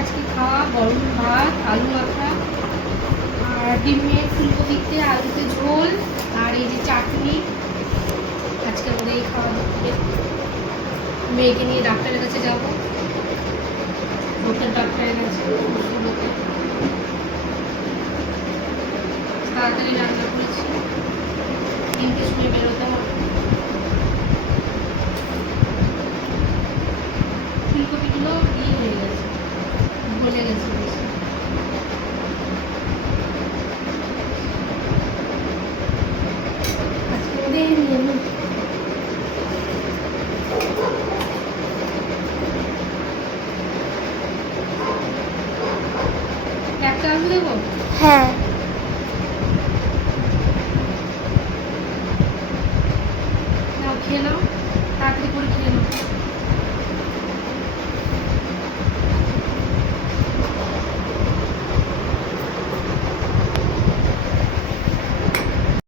আজকে খাওয়া গরম ভাত, আলু মাখা আর ডিমের ফুলকপিতে আলুতে ঝোল আর এই যে চাটনি। আজকে আমাদের এই খাওয়া দাওয়া। মেয়েকে নিয়ে ডাক্তারের কাছে যাবো, লোকের ডাক্তারের কাছে। তাড়াতাড়ি রান্না করেছি, 3টের সময় বেরোতে হবে। ফুলকপিগুলো ইয়ে হয়ে গেছে, গলে গেছে বেশি। আজকে আমাদের মেনু একটা আলু দেবো। হ্যাঁ